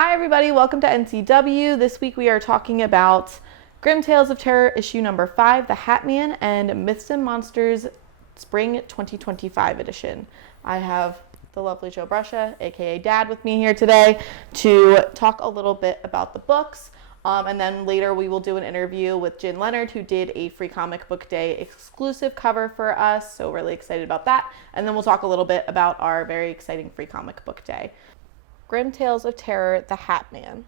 Hi everybody, welcome to NCW. This week we are talking about Grim Tales of Terror issue number 5, The Hat Man, and Myths and Monsters Spring 2025 edition. I have the lovely Joe Bruscia, aka Dad, with me here today to talk a little bit about the books. And then later we will do an interview with Jen Leonard, who did a Free Comic Book Day exclusive cover for us. So really excited about that. And then we'll talk a little bit about our very exciting Free Comic Book Day. Grim Tales of Terror, The Hat Man.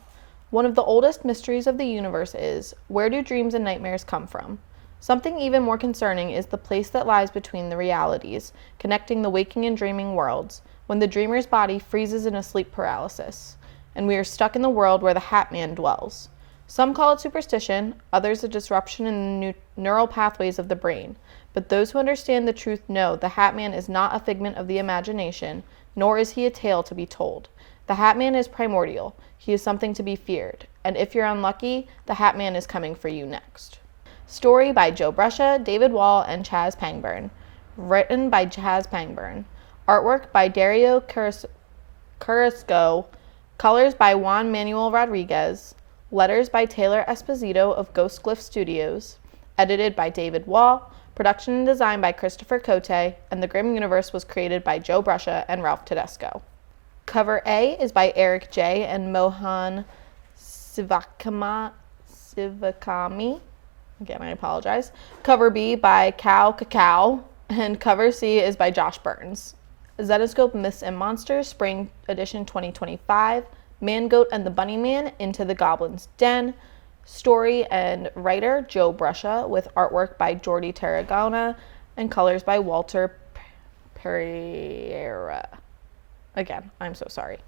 One of the oldest mysteries of the universe is, where do dreams and nightmares come from? Something even more concerning is the place that lies between the realities, connecting the waking and dreaming worlds, when the dreamer's body freezes in a sleep paralysis, and we are stuck in the world where the Hat Man dwells. Some call it superstition, others a disruption in the neural pathways of the brain, but those who understand the truth know the Hat Man is not a figment of the imagination, nor is he a tale to be told. The Hat Man is primordial. He is something to be feared. And if you're unlucky, the Hat Man is coming for you next. Story by Joe Bruscia, David Wall, and Chaz Pangburn. Written by Chaz Pangburn. Artwork by Dario Carrasco. Colors by Juan Manuel Rodriguez. Letters by Taylor Esposito of Ghost Glyph Studios. Edited by David Wall. Production and design by Christopher Cote. And the Grim Universe was created by Joe Bruscia and Ralph Tedesco. Cover A is by Eric J. and Mohan Sivakami. Again, I apologize. Cover B by Cow Cacao. And cover C is by Josh Burns. Zenescope Myths and Monsters, Spring Edition 2025. Man Goat and the Bunny Man, Into the Goblin's Den. Story and writer Joe Bruscia with artwork by Jordi Tarragona and colors by Walter Pereira. Again, I'm so sorry.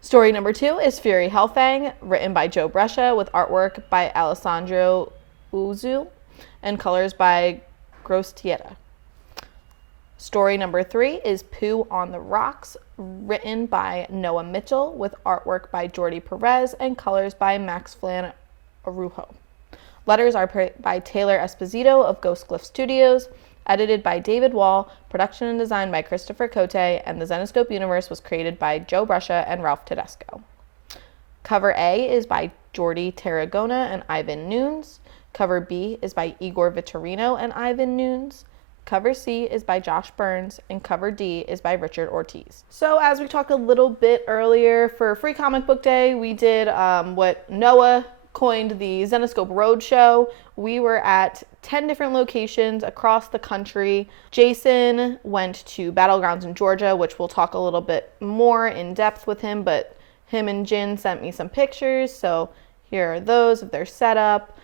Story number 2 is Fury Hellfang, written by Joe Bruscia with artwork by Alessandro Uzu and colors by Grostieta. Story number 3 is Pooh on the Rocks, written by Noah Mitchell with artwork by Jordi Perez and colors by Max Flan Arujo. Letters are by Taylor Esposito of Ghost Glyph Studios. Edited by David Wall, production and design by Christopher Cote, and the Zenescope universe was created by Joe Bruscia and Ralph Tedesco. Cover A is by Jordi Tarragona and Ivan Nunes. Cover B is by Igor Vitorino and Ivan Nunes. Cover C is by Josh Burns, and cover D is by Richard Ortiz. So as we talked a little bit earlier, for Free Comic Book Day, we did what Noah coined the Zenescope Roadshow. We were at 10 different locations across the country. Jason went to Battlegrounds in Georgia, which we'll talk a little bit more in depth with him, but him and Jin sent me some pictures, so here are those of their setup.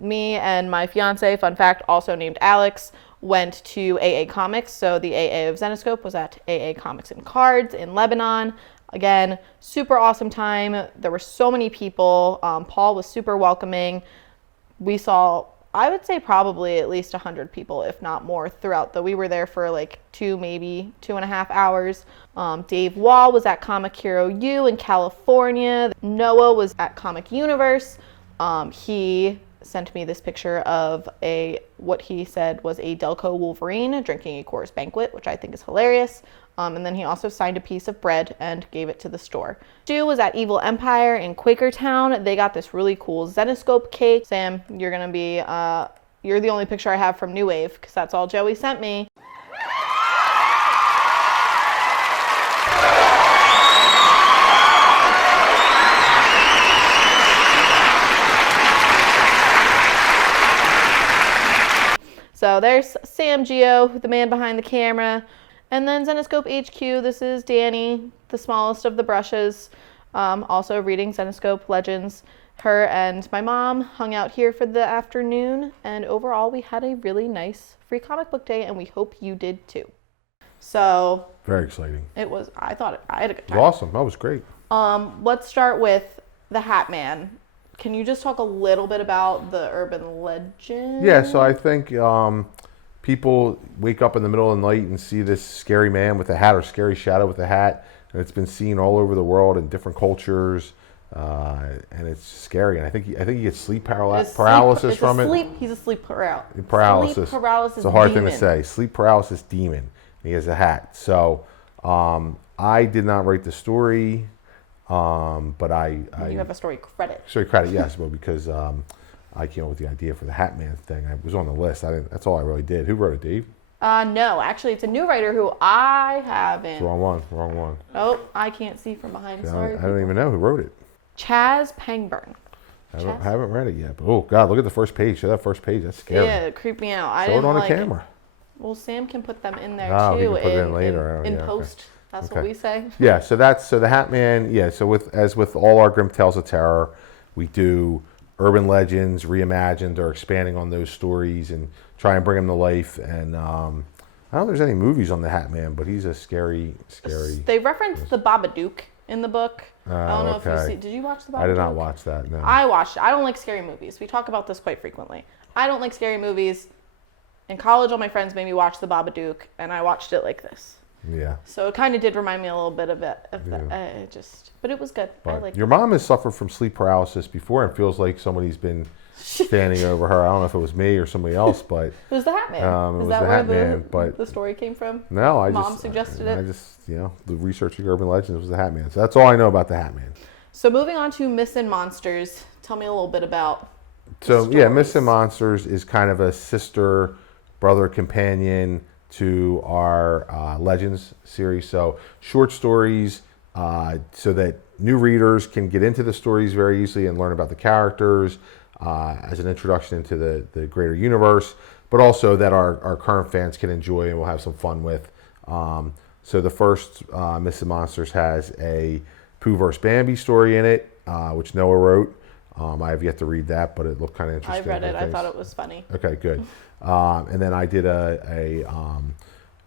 Me and my fiance, fun fact, also named Alex, went to AA Comics, so the AA of Zenescope was at AA Comics and Cards in Lebanon. Again, super awesome time. There were so many people. Paul was super welcoming. We saw, I would say probably at least 100 people, if not more, we were there for like 2, maybe 2.5 hours. Dave Wall was at Comic Hero U in California. Noah was at Comic Universe. He sent me this picture of what he said was a Delco Wolverine drinking a Coors Banquet, which I think is hilarious. And then he also signed a piece of bread and gave it to the store. Stu was at Evil Empire in Quakertown. They got this really cool Zenescope cake. Sam, you're gonna be, you're the only picture I have from New Wave, because that's all Joey sent me. So there's Sam Geo, the man behind the camera. And then Zenescope HQ, this is Danny, the smallest of the brushes, also reading Zenescope Legends. Her and my mom hung out here for the afternoon, and overall we had a really nice Free Comic Book Day, and we hope you did too. So very exciting. It was, I had a good time. It was awesome. That was great. Let's start with the Hat Man. Can you just talk a little bit about the urban legend? Yeah, so I think people wake up in the middle of the night and see this scary man with a hat or scary shadow with a hat, and it's been seen all over the world in different cultures, and it's scary. And I think he gets sleep paralysis from it. He's a sleep paralysis. Paralysis. Sleep paralysis. It's a hard demon. thing to say. Sleep paralysis demon. He has a hat. So I did not write the story. But You have a story credit. story credit, yes, but because I came up with the idea for the Hat Man thing, I was on the list. That's all I really did. Who wrote it, Dave? No, actually, it's a new writer who I haven't. Wrong one. Oh, I can't see from behind. Sorry. I don't even know who wrote it. Chaz Pangburn. I haven't read it yet. But, oh, God, look at the first page. Show that first page. That's scary. Yeah, it creeped me out. I Show didn't it on like the camera. Well, Sam can put them in there Oh, he too. can put it in later. In Yeah, okay. post. That's what we say. Yeah, so the Hat Man, yeah, so as with all our Grim Tales of Terror, we do urban legends, reimagined or expanding on those stories and try and bring them to life. And I don't know if there's any movies on the Hat Man, but he's a scary. They referenced the Babadook in the book. I don't know if you see. Did you watch the Babadook? I did not watch that, no. I watched it. I don't like scary movies. We talk about this quite frequently. I don't like scary movies. In college, all my friends made me watch the Babadook, and I watched it like this. Yeah. So it kind of did remind me a little bit of that. But it was good. I But like your mom has suffered from sleep paralysis before and feels like somebody's been standing over her. I don't know if it was me or somebody else, but It was the Hat Man. it Is was that the where Hat Man, but the story came from? no, Mom suggested it? I just, the researching urban legends was the Hat Man. So that's all I know about the Hat Man. So moving on to Myths and Monsters. Tell me a little bit about So stories. yeah, Myths and Monsters is kind of a sister, brother, companion to our Legends series. So short stories, so that new readers can get into the stories very easily and learn about the characters as an introduction into the greater universe, but also that our current fans can enjoy and will have some fun with. So the first Myths and Monsters has a Pooh vs. Bambi story in it, which Noah wrote. I have yet to read that, but it looked kind of interesting. I read it. I thought it was funny. Okay, good. And then I did a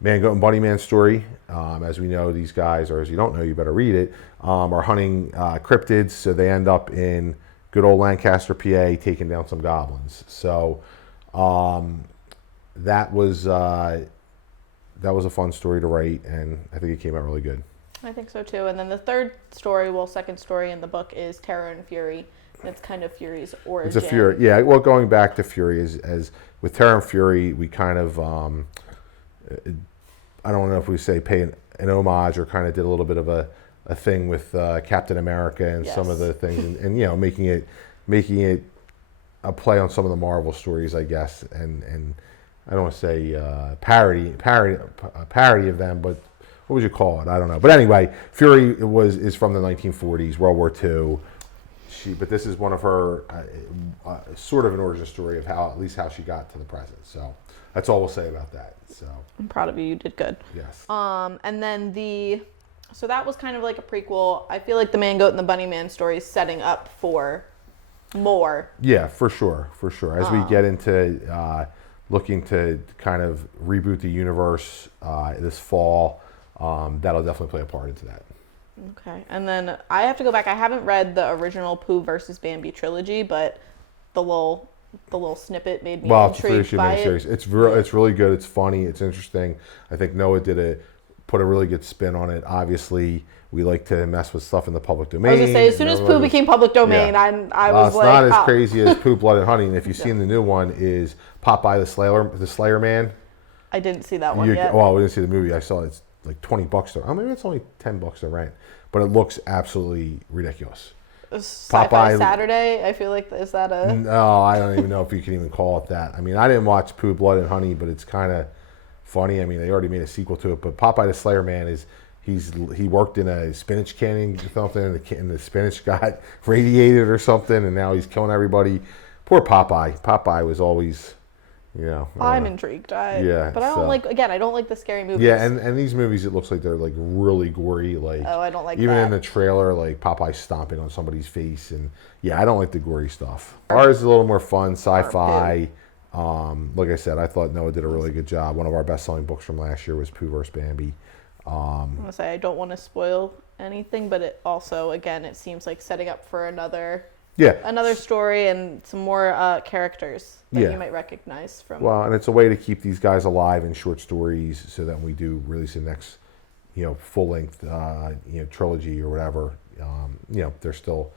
Man, Goat, and Bunny Man story. As we know, these guys, or as you don't know, you better read it, are hunting cryptids, so they end up in good old Lancaster, PA, taking down some goblins. So that was a fun story to write, and I think it came out really good. I think so too. And then the second story in the book is Terror and Fury. And it's kind of Fury's origin. It's a Fury, yeah. Well, going back to Fury, as with Terror and Fury, we kind of, I don't know if we say pay an homage or kind of did a little bit of a thing with Captain America and some of the things, and making it a play on some of the Marvel stories, I guess, and I don't want to say parody of them, but what would you call it? I don't know. But anyway, Fury is from the 1940s, World War II. But this is one of her sort of an origin story of at least how she got to the present. So that's all we'll say about that. So I'm proud of you. You did good. Yes. And then so that was kind of like a prequel. I feel like the Man, Goat, and the Bunny Man story is setting up for more. Yeah, for sure. As we get into looking to kind of reboot the universe this fall, that'll definitely play a part into that. Okay, and then I have to go back. I haven't read the original Pooh versus Bambi trilogy, but the little snippet made me intrigued by it. It's really good. It's funny. It's interesting. I think Noah put a really good spin on it. Obviously, we like to mess with stuff in the public domain. I was gonna say, as soon as Pooh became public domain, I was it's like, not as crazy as Pooh, Blood, and Honey. And if you've seen the new one, is Popeye the Slayer Man. I didn't see that one yet. Well, we didn't see the movie. I saw it's like $20. Oh, maybe it's only $10 to rent, but it looks absolutely ridiculous. Sci-Fi Saturday. I feel like is that a? No, I don't even know if you can even call it that. I mean, I didn't watch Pooh, Blood, and Honey, but it's kind of funny. I mean, they already made a sequel to it. But Popeye the Slayer Man he worked in a spinach canning or something, and the spinach got radiated or something, and now he's killing everybody. Poor Popeye. Popeye was always. I'm intrigued. But I don't I don't like the scary movies. Yeah, and these movies, it looks like they're like really gory. Like, I don't like even that. in the trailer, like Popeye stomping on somebody's face, and I don't like the gory stuff. Ours is a little more fun, sci-fi. Like I said, I thought Noah did a really good job. One of our best-selling books from last year was Pooh vs. Bambi. I'm gonna say I don't want to spoil anything, but it also, again, it seems like setting up for another story and some more characters that you might recognize from. Well, and it's a way to keep these guys alive in short stories, so that when we do release the next, full length, trilogy or whatever, they're still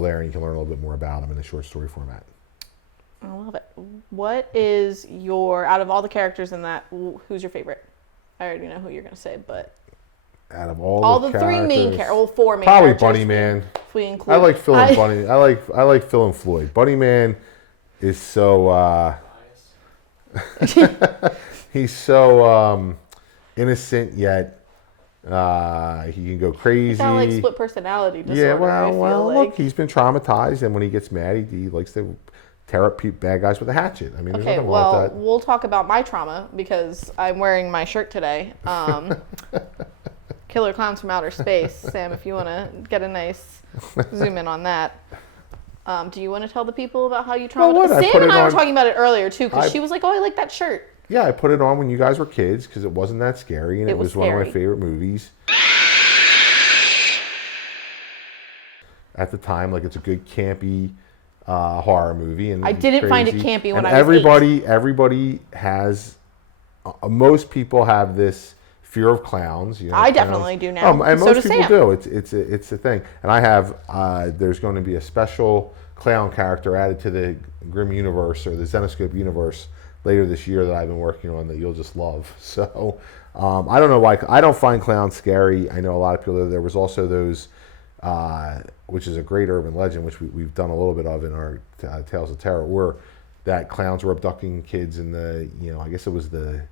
there, and you can learn a little bit more about them in the short story format. I love it. What is out of all the characters in that, who's your favorite? I already know who you're gonna say, but out of all All the the three main characters, characters, well, 4 main probably characters. Bunny Man. If we include, I like Phil and Bunny. I like Phil and Floyd. Bunny Man is so he's so innocent yet he can go crazy. He's got like split personality disorder. Yeah, I feel well, like. look, he's been traumatized, and when he gets mad, he likes to tear up bad guys with a hatchet. I mean, there's Okay, nothing wrong with well, that. we'll talk about my trauma because I'm wearing my shirt today. Killer Clowns from Outer Space. Sam, if you want to get a nice zoom in on that. Do you want to tell the people about how you traumatized? Sam and I were talking about it earlier, too, because she was like, oh, I like that shirt. Yeah, I put it on when you guys were kids because it wasn't that scary, and it was one of my favorite movies. At the time, like, it's a good campy horror movie. And I didn't find it campy when I was eight. Everybody has, most people have this fear of clowns. You know, I definitely do now. And so most does people Sam. do. It's a thing. And I have, there's going to be a special clown character added to the Grimm universe or the Zenescope universe later this year that I've been working on that you'll just love. So I don't know why. I don't find clowns scary. I know a lot of people do. There was also those, which is a great urban legend, which we've done a little bit of in our Tales of Terror, where that clowns were abducting kids in the, I guess it was the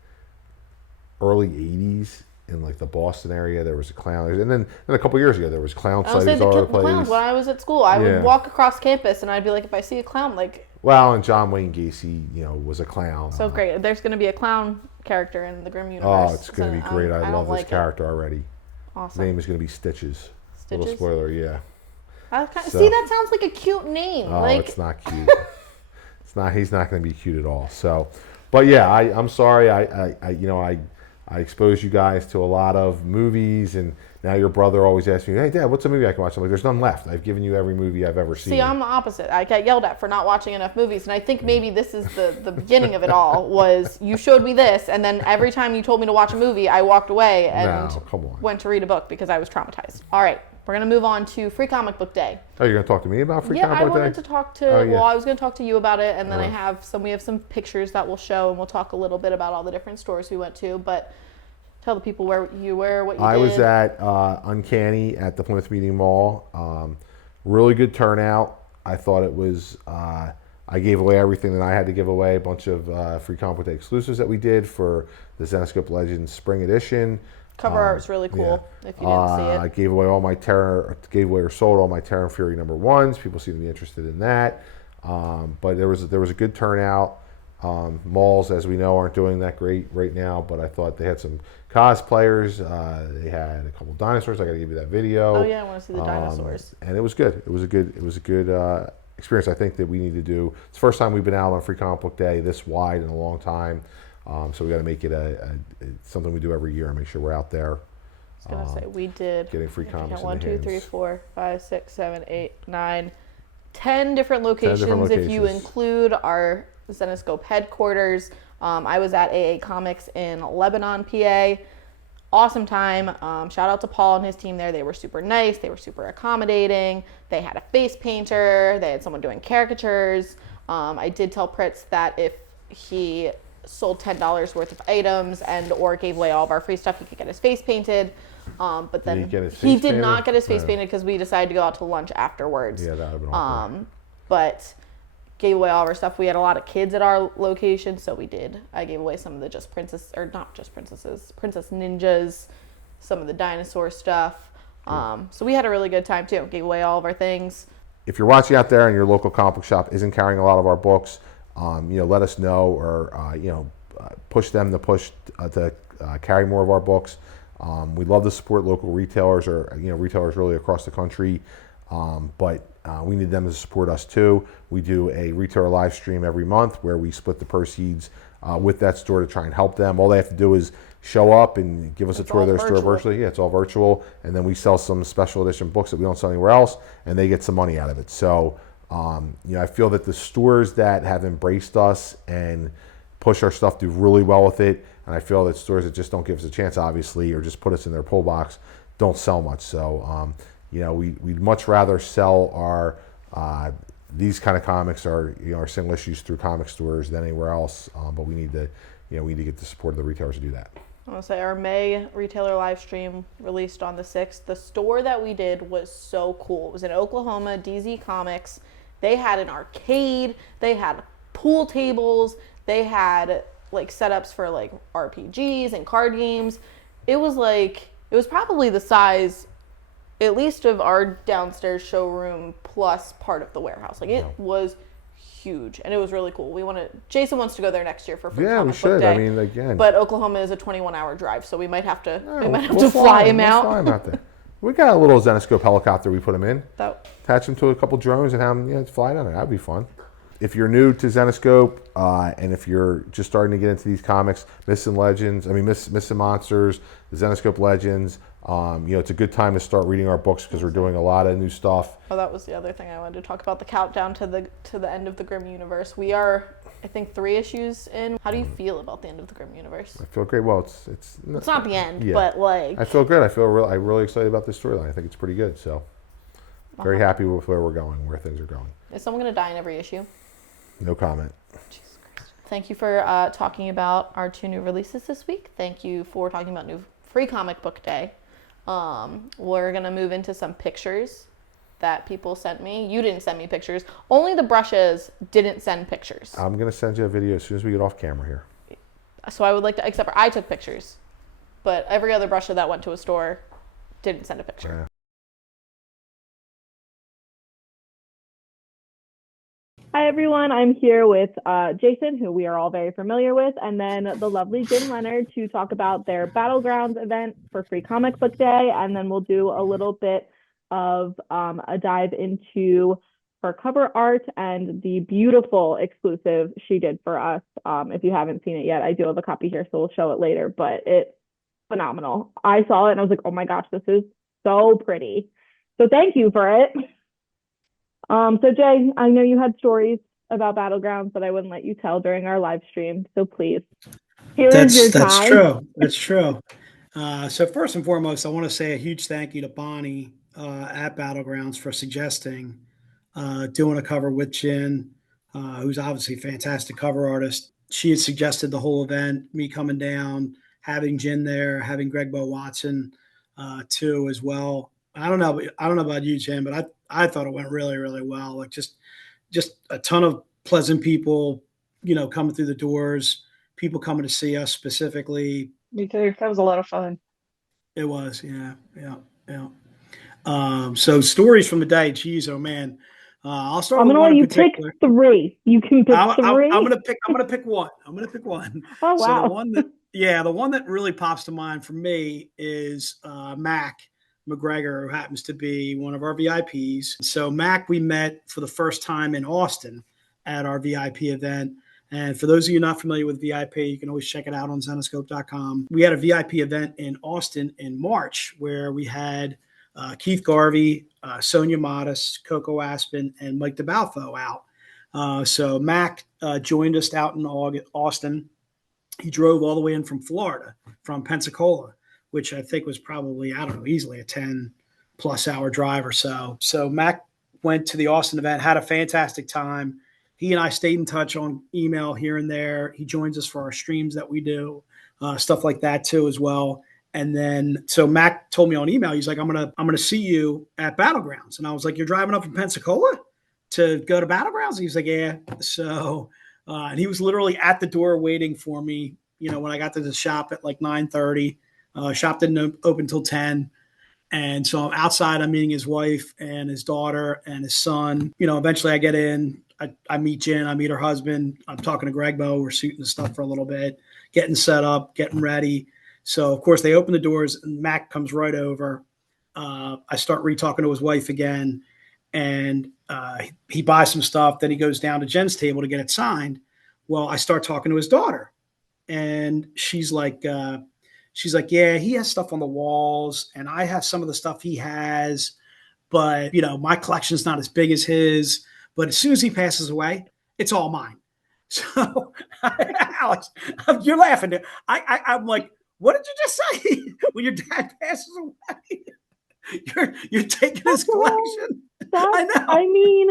early 80s in like the Boston area. There was a clown. And then a couple years ago, there was clown sightings all over the place. Clowns, when I was at school, I would walk across campus and I'd be like, if I see a clown, like... Well, and John Wayne Gacy, was a clown. So great. There's going to be a clown character in the Grimm universe. Oh, it's going to be great. I love this character already. Awesome. His name is going to be Stitches. Stitches? Little spoiler, yeah. See, that sounds like a cute name. Oh, it's not cute. It's not. He's not going to be cute at all. So, but yeah, I'm sorry. I exposed you guys to a lot of movies, and now your brother always asks me, "Hey, Dad, what's a movie I can watch?" I'm like, "There's none left. I've given you every movie I've ever seen." See, I'm the opposite. I get yelled at for not watching enough movies, and I think maybe this is the beginning of it all. Was you showed me this, and then every time you told me to watch a movie, I walked away and went to read a book because I was traumatized. All right. We're going to move on to Free Comic Book Day. Oh, you're going to talk to me about Free Comic Book Day? Yeah, I wanted to talk to, well, I was going to talk to you about it, and then we have some pictures that we'll show, and we'll talk a little bit about all the different stores we went to, but tell the people where you were, what you did. I was at Uncanny at the Plymouth Meeting Mall. Really good turnout. I thought it was, I gave away everything that I had to give away, a bunch of Free Comic Book Day exclusives that we did for the Zenescope Legends Spring Edition. Cover art's really cool. Yeah. If you didn't see it, I gave away all my gave away or sold all my Terror and Fury #1s. People seem to be interested in that. But there was a good turnout. Malls, as we know, aren't doing that great right now. But I thought they had some cosplayers. They had a couple dinosaurs. I got to give you that video. Oh yeah, I want to see the dinosaurs. And it was good. It was a good experience. I think that we need to do. It's the first time we've been out on Free Comic Book Day this wide in a long time. So we got to make it something we do every year and make sure we're out there. I was gonna say we did getting free comics. 1, 2, 3, 4, 5, 6, 7, 8, 9, 10 different locations. If you include our Zenescope headquarters. I was at AA Comics in Lebanon, PA. Awesome time. Shout out to Paul and his team there. They were super nice. They were super accommodating. They had a face painter. They had someone doing caricatures. I did tell Pritz that if he sold $10 worth of items and or gave away all of our free stuff, he could get his face painted. But then he did not get his face painted because we decided to go out to lunch afterwards. Yeah, that would have been awkward. But gave away all of our stuff. We had a lot of kids at our location, so we did. I gave away some of the Princess Ninjas, some of the dinosaur stuff. So we had a really good time too. Gave away all of our things. If you're watching out there and your local comic book shop isn't carrying a lot of our books, let us know, or push them to carry more of our books. We love to support local retailers or retailers really across the country, but we need them to support us too. We do a retailer live stream every month where we split the proceeds with that store to try and help them. All they have to do is show up and give us a tour of their store virtually. Yeah, it's all virtual, and then we sell some special edition books that we don't sell anywhere else, and they get some money out of it. So. I feel that the stores that have embraced us and push our stuff do really well with it, and I feel that stores that just don't give us a chance, obviously, or just put us in their pull box, don't sell much. So, we'd much rather sell our these kind of comics, our single issues through comic stores than anywhere else. But we need to get the support of the retailers to do that. I want to say our May retailer live stream released on the 6th. The store that we did was so cool. It was in Oklahoma, DZ Comics. They had an arcade, they had pool tables, they had like setups for like RPGs and card games. It was probably the size at least of our downstairs showroom plus part of the warehouse. Like it was huge and it was really cool. Jason wants to go there next year for free Yeah, we comic book should. day. I mean, again, But Oklahoma is a 21-hour drive, so we might have to we'll fly him We'll out. fly him out there. We got a little Zenescope helicopter we put him in. Attach him to a couple drones and have him fly down there. That'd be fun. If you're new to Zenescope and if you're just starting to get into these comics, Myths and Monsters, the Zenescope Legends, it's a good time to start reading our books because we're doing a lot of new stuff. Oh, that was the other thing I wanted to talk about, the countdown to the end of the Grimm universe. We are, I think, 3 issues in. How do you feel about the end of the Grimm universe? I feel great. Well, it's not the end, but like... I feel good. I'm really excited about this storyline. I think it's pretty good, so very happy with where we're going, where things are going. Is someone going to die in every issue? No comment. Jesus Christ. Thank you for talking about our 2 new releases this week. Thank you for talking about new free comic book day. We're going to move into some pictures that people sent me. You didn't send me pictures. Only the brushes didn't send pictures. I'm going to send you a video as soon as we get off camera here. So I would like to, except for I took pictures, but every other brusher that went to a store didn't send a picture. Yeah. Hi, everyone. I'm here with Jason, who we are all very familiar with, and then the lovely Jen Leonard to talk about their Battlegrounds event for Free Comic Book Day, and then we'll do a little bit of a dive into her cover art and the beautiful exclusive she did for us. If you haven't seen it yet, I do have a copy here, so we'll show it later, but it's phenomenal. I saw it and I was like, oh my gosh, this is so pretty. So thank you for it. So Jay, I know you had stories about Battlegrounds that I wouldn't let you tell during our live stream. So please, your time. That's true. That's true. So first and foremost, I want to say a huge thank you to Bonnie at Battlegrounds for suggesting doing a cover with Jen, who's obviously a fantastic cover artist. She had suggested the whole event, me coming down, having Jen there, having Greg Bo Watson too as well. I don't know about you, Jen, but I thought it went really, really well. Like just a ton of pleasant people, coming through the doors, people coming to see us specifically. Me too. That was a lot of fun. It was, yeah. So stories from the day, geez, oh man. I'll start. I'm gonna let you pick 3. You can pick 3. I'm gonna pick one. Oh wow. So the one that really pops to mind for me is Mac McGregor, who happens to be one of our VIPs. So Mac, we met for the first time in Austin at our VIP event. And for those of you not familiar with VIP, you can always check it out on Zenescope.com. We had a VIP event in Austin in March where we had Keith Garvey, Sonia Modis, Coco Aspen, and Mike DeBalfo out. So Mac joined us out in Austin. He drove all the way in from Florida, from Pensacola, which I think was probably, easily a 10-plus hour drive or so. So Mac went to the Austin event, had a fantastic time. He and I stayed in touch on email here and there. He joins us for our streams that we do, stuff like that too as well. And then, so Mac told me on email, he's like, I'm gonna see you at Battlegrounds. And I was like, you're driving up from Pensacola to go to Battlegrounds? And he was like, yeah. So, and he was literally at the door waiting for me, when I got to the shop at like 9:30. Shop didn't open till 10. And so I'm outside, I'm meeting his wife and his daughter and his son. Eventually I get in, I meet Jen, I meet her husband. I'm talking to Greg Bo. We're shooting the stuff for a little bit, getting set up, getting ready. So of course they open the doors and Mac comes right over. I start re-talking to his wife again and he buys some stuff. Then he goes down to Jen's table to get it signed. Well, I start talking to his daughter and she's like, yeah, he has stuff on the walls and I have some of the stuff he has, but my collection's not as big as his, but as soon as he passes away, it's all mine. So Alex, you're laughing. I'm like, what did you just say? When your dad passes away, you're taking his collection. I know. I mean,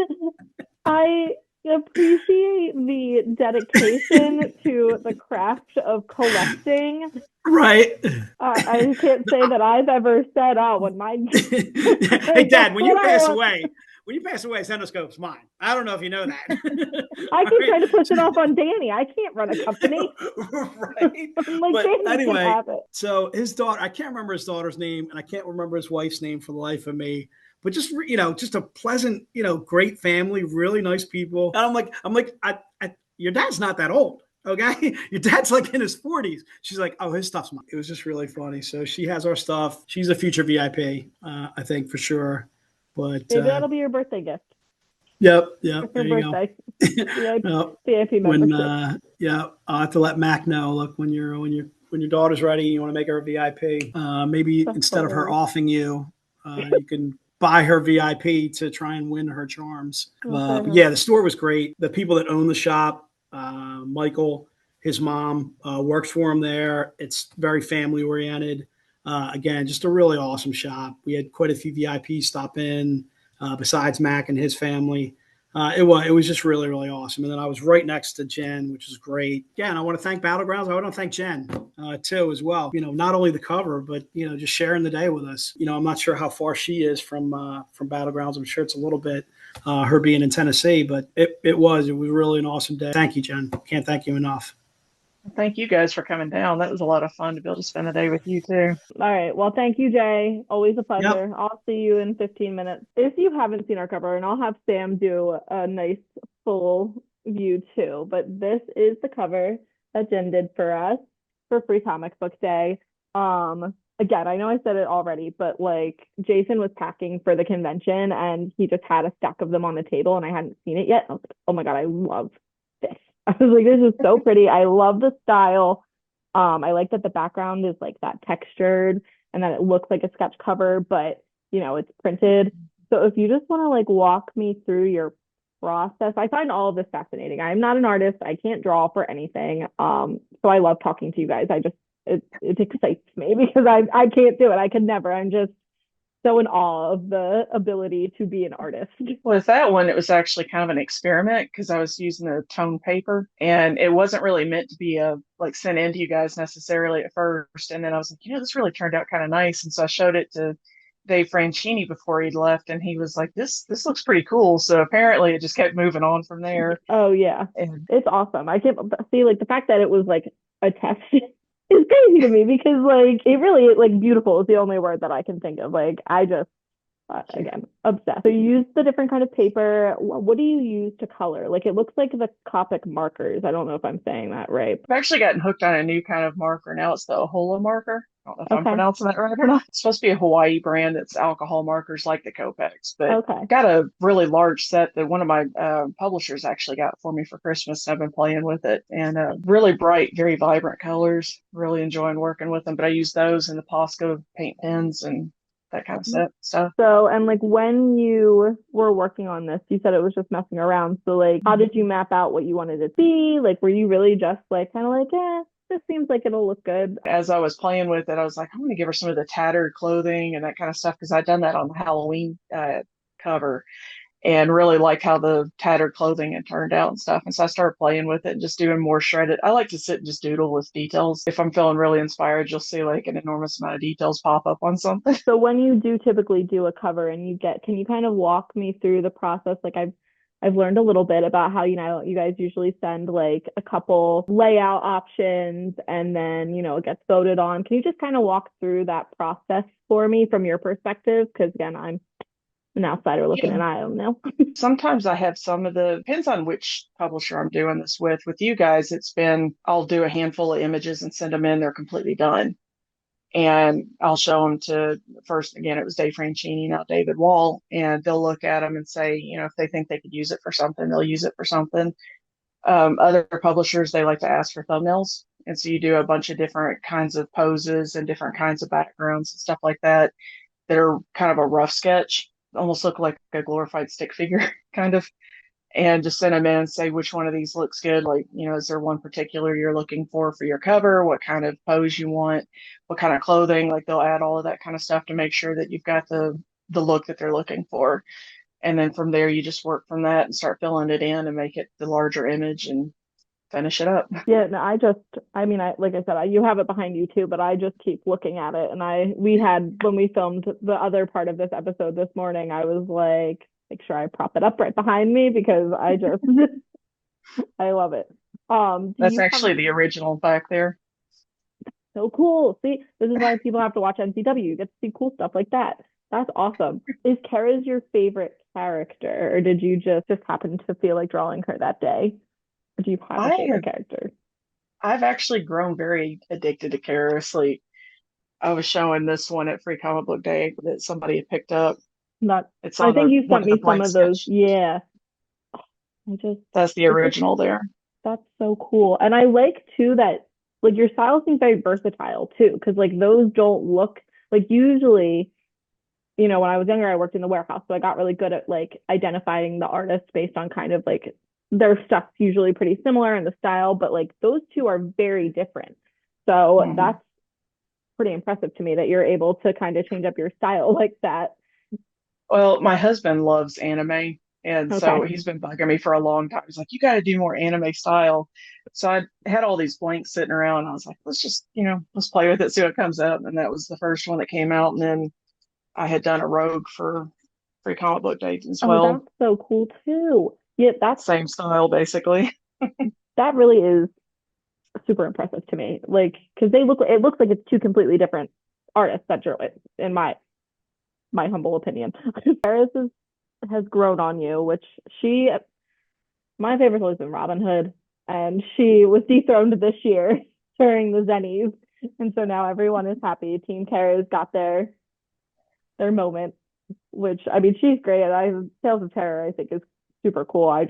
appreciate the dedication to the craft of collecting. Right. I can't say that I've ever said, "Oh, when my Hey, Dad, when you pass I away, Zenescope's mine. I don't know if you know that. keep trying to push it off on Danny. I can't run a company. Right. I'm like, But Danny can anyway, have it. so his daughter, I can't remember his daughter's name, and I can't remember his wife's name for the life of me. But just just a pleasant, great family, really nice people. And your dad's not that old. Okay. Your dad's like in his 40s. She's like, oh, his stuff's mine. It was just really funny. So she has our stuff. She's a future VIP, I think for sure. But Maybe that'll be your birthday gift. Yep. Your There you birthday. go. VIP When membership. I'll have to let Mac know. Look, when your daughter's ready, you want to make her a VIP. Maybe That's instead of her hilarious. offing you, you can buy her VIP to try and win her charms. Yeah, the store was great. The people that own the shop, Michael, his mom works for him there. It's very family oriented. Again, just a really awesome shop. We had quite a few VIPs stop in besides Mac and his family. It was just really, really awesome. And then I was right next to Jen, which is great. Yeah, and I want to thank Battlegrounds. I want to thank Jen too as well. Not only the cover, but just sharing the day with us. I'm not sure how far she is from Battlegrounds. I'm sure it's a little bit. Her being in Tennessee, but it was really an awesome day. Thank you, Jen. Can't thank you enough. Thank you guys for coming down. That was a lot of fun to be able to spend the day with you too. All right. Well, thank you, Jay. Always a pleasure. Yep. I'll see you in 15 minutes. If you haven't seen our cover, and I'll have Sam do a nice full view too, but this is the cover that Jen did for us for Free Comic Book Day. Again, I know I said it already, but like Jason was packing for the convention and he just had a stack of them on the table and I hadn't seen it yet. I was like, oh my God, I love this. I was like, this is so pretty. I love the style. I like that the background is like that textured and that it looks like a sketch cover, but it's printed. So if you just want to like walk me through your process, I find all of this fascinating. I'm not an artist. I can't draw for anything. So I love talking to you guys. It excites me because I can't do it. I could never. I'm just so in awe of the ability to be an artist. With that one, it was actually kind of an experiment because I was using a tone paper and it wasn't really meant to be sent in to you guys necessarily at first. And then I was like, this really turned out kind of nice. And so I showed it to Dave Franchini before he'd left and he was like, this looks pretty cool. So apparently it just kept moving on from there. Oh yeah. And it's awesome. I can't see like the fact that it was like a test is crazy to me because like it really like beautiful is the only word that I can think of. Like I just again obsessed. So you use the different kind of paper. What do you use to color? Like it looks like the Copic markers. I don't know if I'm saying that right. I've actually gotten hooked on a new kind of marker. Now it's the Holo marker. I don't know if I'm Okay. pronouncing that right or not. It's supposed to be a Hawaii brand that's alcohol markers like the Copex, but Okay. got a really large set that one of my publishers actually got for me for Christmas. I've been playing with it and really bright, very vibrant colors. Really enjoying working with them, but I use those in the Posca paint pens and that kind of stuff. So, and like when you were working on this, you said it was just messing around. So like, how did you map out what you wanted it to be? Like, were you really just like, kind of like, this seems like it'll look good? As I was playing with it, I was like, I'm going to give her some of the tattered clothing and that kind of stuff because I'd done that on the Halloween cover and really like how the tattered clothing had turned out and stuff. And so I started playing with it and just doing more shredded. I like to sit and just doodle with details. If I'm feeling really inspired, you'll see like an enormous amount of details pop up on something. So when you do typically do a cover and can you kind of walk me through the process? Like I've learned a little bit about how, you guys usually send like a couple layout options and then, it gets voted on. Can you just kind of walk through that process for me from your perspective? Because again, I'm an outsider looking and I don't know. Sometimes I have depends on which publisher I'm doing this with. With you guys, I'll do a handful of images and send them in. They're completely done. And I'll show them to first, again, it was Dave Franchini, now David Wall, and they'll look at them and say, if they think they could use it for something, they'll use it for something. Other publishers, they like to ask for thumbnails. And so you do a bunch of different kinds of poses and different kinds of backgrounds and stuff like that are kind of a rough sketch, almost look like a glorified stick figure kind of, and just send them in and say which one of these looks good. Like, is there one particular you're looking for your cover? What kind of pose you want? What kind of clothing? Like they'll add all of that kind of stuff to make sure that you've got the look that they're looking for. And then from there, you just work from that and start filling it in and make it the larger image and finish it up. Yeah, no, like I said, you have it behind you too, but I just keep looking at it. And when we filmed the other part of this episode this morning, I was like, make sure I prop it up right behind me because I love it. That's actually the original back there. So cool. See, this is why people have to watch NCW. You get to see cool stuff like that. That's awesome. Is Kara's your favorite character, or did you just happen to feel like drawing her that day? Or do you have a favorite character? I've actually grown very addicted to Kara. Like, I was showing this one at Free Comic Book Day that somebody had picked up. I think you sent me some of those. Yeah. That's the original there. That's so cool. And I like too that like your style seems very versatile too, because like those don't look like usually, when I was younger, I worked in the warehouse, so I got really good at like identifying the artist based on kind of like their stuff's usually pretty similar in the style, but like those two are very different. So that's pretty impressive to me that you're able to kind of change up your style like that. Well, my husband loves anime, and so he's been bugging me for a long time. He's like, you got to do more anime style. So I had all these blanks sitting around. I was like, let's just, let's play with it, see what comes up. And that was the first one that came out. And then I had done a rogue for Free Comic Book Day as well. That's so cool too. Yeah, that's same style basically. That really is super impressive to me. Like, because it looks like it's two completely different artists that drew it, in my humble opinion. Paris has grown on you, which my favorite's always been Robin Hood, and she was dethroned this year during the Zennies, and so now everyone is happy. Team Kara's got their moment, which she's great. Tales of Terror I think is super cool. I'm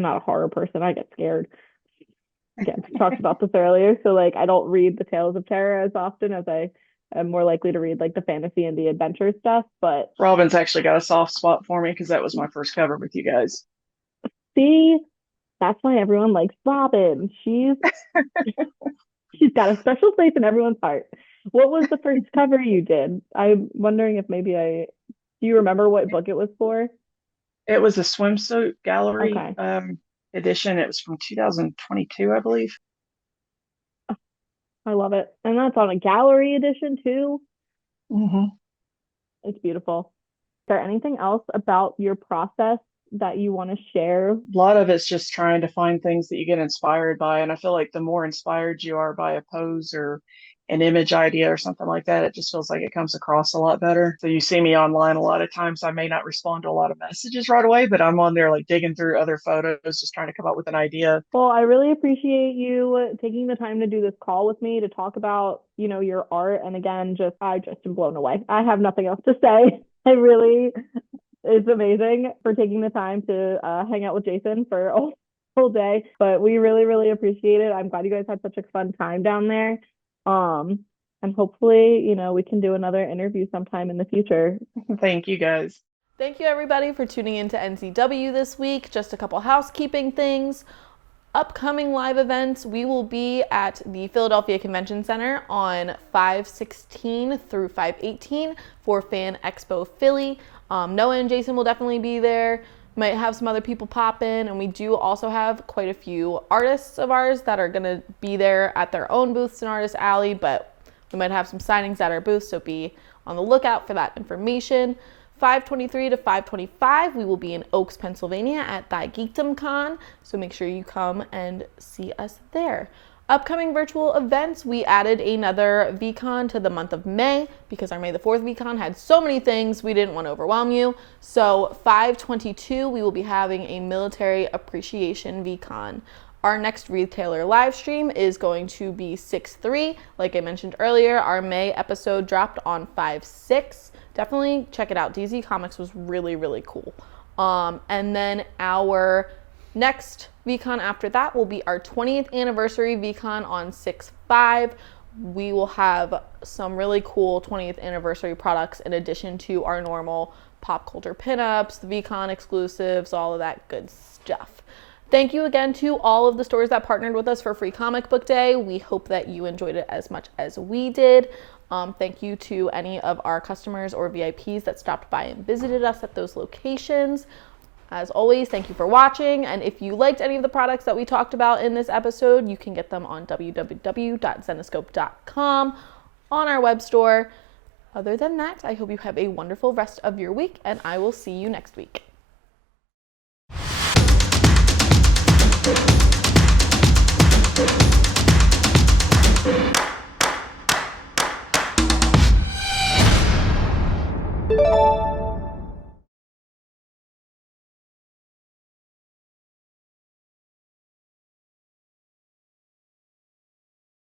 not a horror person. I get scared. Again, we talked about this earlier, so like I don't read the Tales of Terror as often as I am more likely to read like the fantasy and the adventure stuff. But Robin's actually got a soft spot for me because that was my first cover with you guys. See, that's why everyone likes Robin. She's got a special place in everyone's heart. What was the first cover you did? I'm wondering if maybe do you remember what book it was for? It was a swimsuit gallery edition. It was from 2022, I believe. I love it. And that's on a gallery edition too. It's beautiful. Is there anything else about your process that you want to share? A lot of it's just trying to find things that you get inspired by. And I feel like the more inspired you are by a pose or an image idea or something like that, it just feels like it comes across a lot better. So you see me online a lot of times, I may not respond to a lot of messages right away, but I'm on there like digging through other photos, just trying to come up with an idea. Well, I really appreciate you taking the time to do this call with me to talk about, your art. And again, I just am blown away. I have nothing else to say. It's amazing for taking the time to hang out with Jason for a whole day, but we really, really appreciate it. I'm glad you guys had such a fun time down there. And hopefully, we can do another interview sometime in the future. Thank you guys. Thank you everybody for tuning into NCW this week. Just a couple housekeeping things. Upcoming live events, we will be at the Philadelphia Convention Center on 5/16 through 5/18 for Fan Expo Philly. Noah and Jason will definitely be there. Might have some other people pop in, and we do also have quite a few artists of ours that are going to be there at their own booths in Artist Alley, but we might have some signings at our booth, so be on the lookout for that information. 5/23 to 5/25, we will be in Oaks, Pennsylvania at Thy Geekdom Con, so make sure you come and see us there. Upcoming virtual events, we added another VCon to the month of May because our May the 4th VCon had so many things we didn't want to overwhelm you. So 5/22, we will be having a military appreciation VCon. Our next retailer live stream is going to be 6/3. Like I mentioned earlier, our May episode dropped on 5/6. Definitely check it out. DZ Comics was really, really cool. And then our next VCon after that will be our 20th anniversary VCon on 6/5. We will have some really cool 20th anniversary products in addition to our normal pop culture pinups, the VCon exclusives, all of that good stuff. Thank you again to all of the stores that partnered with us for Free Comic Book Day. We hope that you enjoyed it as much as we did. Thank you to any of our customers or VIPs that stopped by and visited us at those locations. As always, thank you for watching. And if you liked any of the products that we talked about in this episode, you can get them on www.zenescope.com on our web store. Other than that, I hope you have a wonderful rest of your week, and I will see you next week.